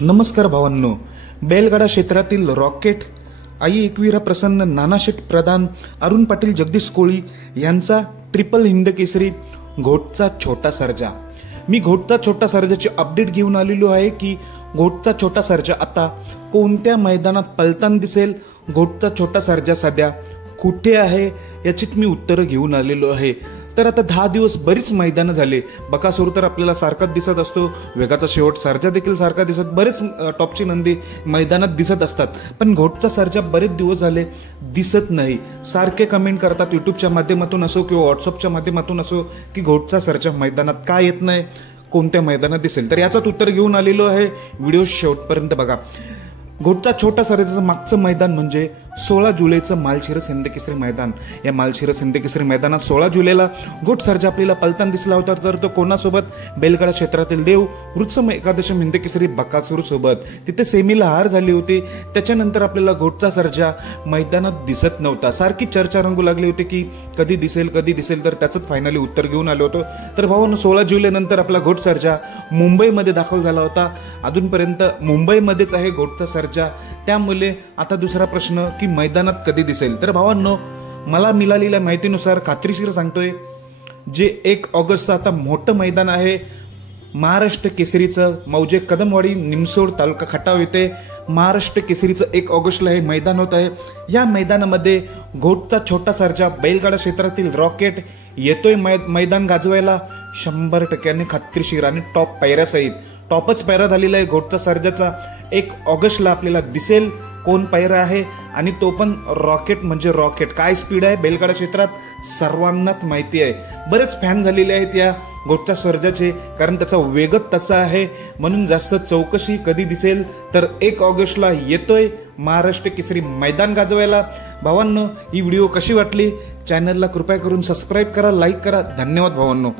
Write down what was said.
नमस्कार भावांनो, बैलगाडा क्षेत्रातील रॉकेट आई एकवीरा प्रसन्न, नानाशेठ प्रधान, अरुण पाटील, जगदीश कोळी यांचा ट्रिपल हिंद केसरी घोटचा छोटा सर्जा। मी घोटचा छोटा सर्जाची अपडेट घेऊन आलेलो आहे की घोटचा छोटा सर्जा आता कोणत्या मैदानात पळताना दिसेल, घोटचा छोटा सर्जा सध्या कुठे आहे याची मी उत्तरं घेऊन आलेलो आहे। तर आता 10 दिवस बरीच मैदानं झाले। बकासूर तर आपल्याला सारखाच दिसत असतो, वेगाचा शेवट सर्जा देखील सारखा दिसत, बरेच टॉपची नंदी मैदानात दिसत असतात, पण घोटचा सर्जा बरेच दिवस झाले दिसत नाही। सारखे कमेंट करतात युट्यूबच्या माध्यमातून असो किंवा व्हॉट्सअपच्या माध्यमातून असो की घोटचा सर्जा मैदानात का येत नाही, कोणत्या मैदानात दिसेल। तर याचं उत्तर घेऊन आलेलो आहे, व्हिडिओ शेवटपर्यंत बघा। घोटचा छोटा सर्जाचं मागचं मैदान म्हणजे 16 जुलैचं मालशिरस हिंदकेसरी मैदान। या मालशिरस हिंदकेसरी मैदानात 16 जुलैला घोट सर्जा आपल्याला पळताना दिसला होता, तर तो कोणासोबत, बैलगाडा क्षेत्रातील देव वृत्सम एकादशम हिंदकेसरी बकासूर सोबत। तिथे सेमीला हार झाली होती, त्याच्यानंतर आपल्याला घोटचा सर्जा मैदानात दिसत नव्हता। सारखी चर्चा रंगू लागली होती की कधी दिसेल, तर त्याचं फायनली उत्तर घेऊन आलो होतो। तर भावांनो, 16 जुलै नंतर आपला घोट सर्जा मुंबईमध्ये दाखल झाला होता, अजूनपर्यंत मुंबईमध्येच आहे घोटचा सर्जा। त्यामुळे आता दुसरा प्रश्न की मैदानात कधी दिसेल। तर भावांनो, मला मिळालेल्या माहितीनुसार खात्रीशीर सांगतोय, जे 1 ऑगस्टचं आता मोठं मैदान आहे महाराष्ट्र केसरीचं, मौजे कदमवाडी निमसोड तालुका खटाव येथे महाराष्ट्र केसरीचं 1 ऑगस्टला हे मैदान होत आहे। या मैदानामध्ये घोटचा छोटा सर्जा बैलगाडा क्षेत्रातील रॉकेट येतोय मैदान गाजवायला 100% खात्रीशीर आणि टॉप पायऱ्यासहित। टॉपच पायरा झालेला आहे घोटचा सर्जाचा। 1 ऑगस्टला आपल्याला दिसेल कोण पायरा आहे, आणि तो पण रॉकेट म्हणजे रॉकेट। काय स्पीड आहे बैलगाडा क्षेत्रात सर्वांनाच माहिती आहे, बरेच फॅन झालेले आहेत या घोटच्या सर्जाचे, कारण त्याचा वेगच तसा आहे। म्हणून जास्त चौकशी कधी दिसेल, तर 1 ऑगस्टला येतोय महाराष्ट्र केसरी मैदान गाजवायला। भावांनो, ही व्हिडिओ कशी वाटली, चॅनलला कृपया करून सबस्क्राईब करा, लाईक करा। धन्यवाद भावांनो।